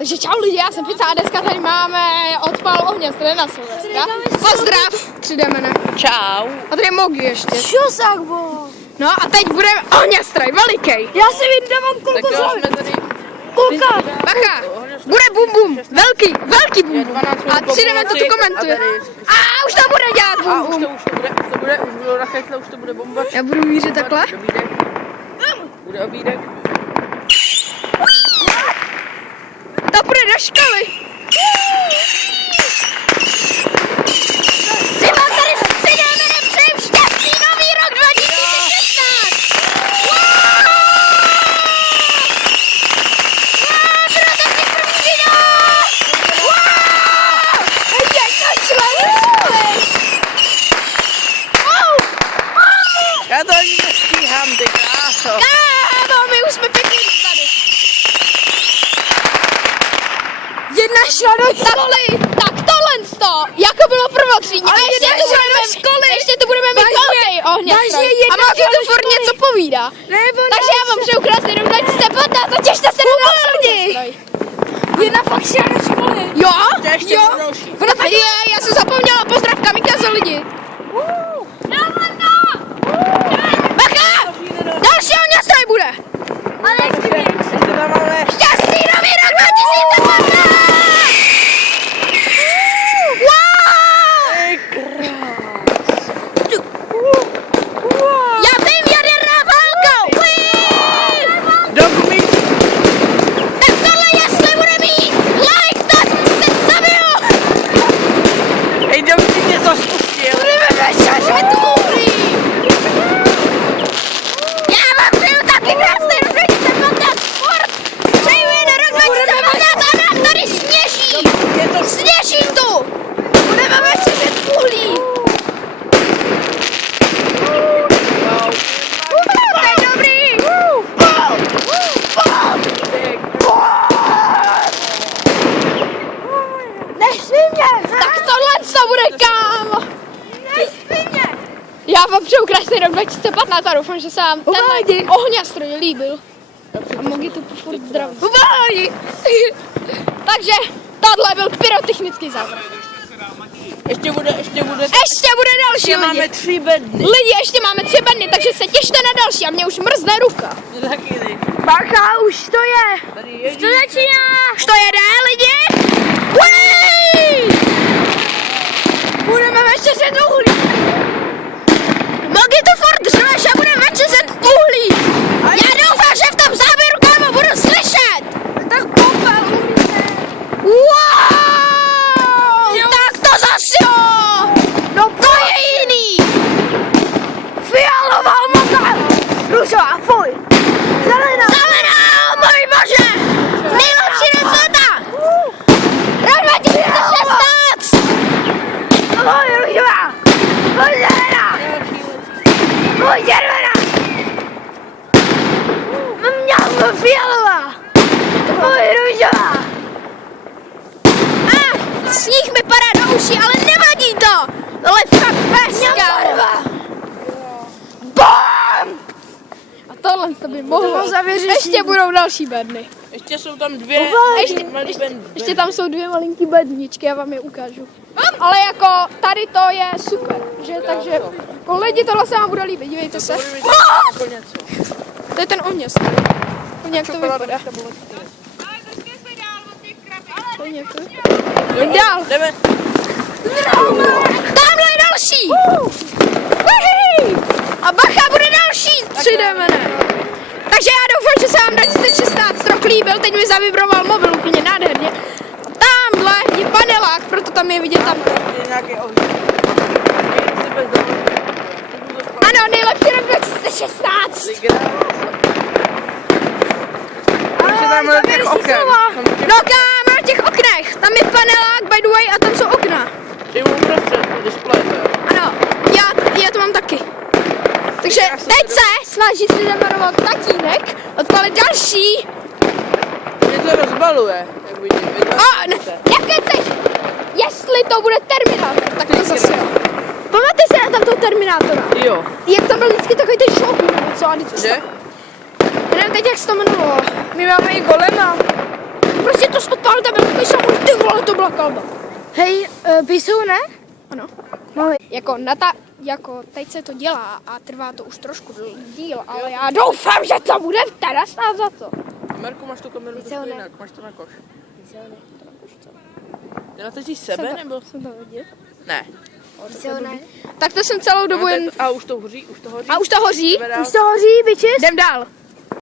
Takže čau lidi, já jsem Fica a dneska tady máme odpal ohňastroj na Silvestra. Pozdrav! 3D mene. Čau. A tady je Mogi ještě. Šosak, bo. No a teď bude ohňastroj, velikej. Já si vydávám Tak kolko jo, zlavy. jsme tady. Kulka. Bacha, bude bum bum, velký bum bum. A 3D to tu komentuje. A už to bude dělat A bum bum. už to bude, už bylo raketla, už to bude bomba. Já budu mířit takhle. Obídek. Bude obídek. To půjde do školy. Si vám tady s 3D přejem šťastný nový rok 2016. Já to ani nestíhám, ty kráso. Kámo, my už jsme pěkně tady. Jedna šla do školy. Tak tohle to, jako bylo prvotřídní. A ještě tu budeme mít velký ohňastroj. A Mogi tu furt něco povídá. Takže já vám přeju krásný rok 2015 a těšte se na ohňastroj. Jedna fakt šla do školy. Jo? Ještě Jo? další. Já jsem zapomněla, pozdrav kamikaze lidi. Bacha! Další ohňastroj bude. Ještě tam máme. Šťastný nový rok 2015! Já vím, jaderná válka! Dogmy. Tak tohle jestli bude mít like, tak se zabiju! Hej, Dogmy mě to spustil. Budeme večeřit uhlí! Já vám přeju taky krásný rok 2015! Furt! Přeju jen rok 2015 a nám tady sněží! Sněží tu! Budeme večeřit uhlí! To je dobrý! Nešli mě. Tak tohle co bude, kámo! Nešli mě. Já vám přeju krásný rok 2015 a doufám, že se vám tenhle ohňastroj líbil. A Mogi tu furt zdraví. Takže tohle byl pyrotechnický závod. Ještě bude. Ještě bude další Ještě máme lidi. 3 bedny. Lidi, ještě máme 3 bedny, takže se těšte na další a mě už mrzne ruka. Taky ne. Bacha, už to je. Tady je. To začíná. Už to jede, lidi? Ují! Budeme večeřet uhlí. Mogi tu furt řveš a budeme večeřet uhlí. Já doufám, že v tom záběru, kámo, budu slyšet. Tak popel umíte. Wow! Tak to zase jo! No to je jiný! Fialová hmota. Růžová, fuj. Zelená. Zelená, můj bože! Nejlepší den světa! Rok 2016! Fuj, růžová. Fuj, zelená. Fuj, červená. Mňam, fialová. Fuj, růžová. A sníh mi padá do uší, ale nevadí to! Tohle je fakt peska! BAM! A tohle to by mohlo zavěřit. Ještě budou další bedny. Ještě jsou tam 2. Ještě tam jsou 2 malinký bedničky, já vám je ukážu. Ale jako tady to je super, že? Takže jako lidi, tohle se vám bude líbit, dívejte se. To je ten ohňastroj. Jak to vypadá. Pojď dál. Jdeme. Tamhle je další! Uhi! A bacha, bude další 3D mene. Takže já doufám, že se vám 2016 rok líbil, teď mi zavibroval mobil úplně nádherně. A tamhle je panelák, proto tam je vidět tam. Je nějaký ohně. Ano, nejlepší rok 2016. Ještě tam na těch oken. No kámo, na těch oknech, tam je panelák, by the way, a tam jsou okna. Ty mu uprostřed, displej to je. Ano, já to mám taky. Takže teď se snaží 3D tatínek odpalit další. Mě to rozbaluje, jak vidím. Jaké chceš? Jestli to bude Terminátor, tak to zase jo. Pamatuješ si na tam toho Terminátora? Jo. Jak tam byl vždycky takový ten šok, nebo co? A vždycky Že? nevím teď, jak se to jmenovalo. My máme i golema. Prostě to odpálil to byla kalba. Hej, písou, ne? Ano. No, Jako teď se to dělá a trvá to už trošku díl, ale já doufám, že to bude teda stát za to. Marku, máš tu kameru trošku ne. jinak, máš to na koš. Ty natočíš sebe, nebo? Jsem to vidět. Ne. písou, ne? Tak to jsem celou dobu jen... A už to hoří, už to hoří. A už to hoří? Jdeme dál. Už to hoří, bičis? Jdem dál.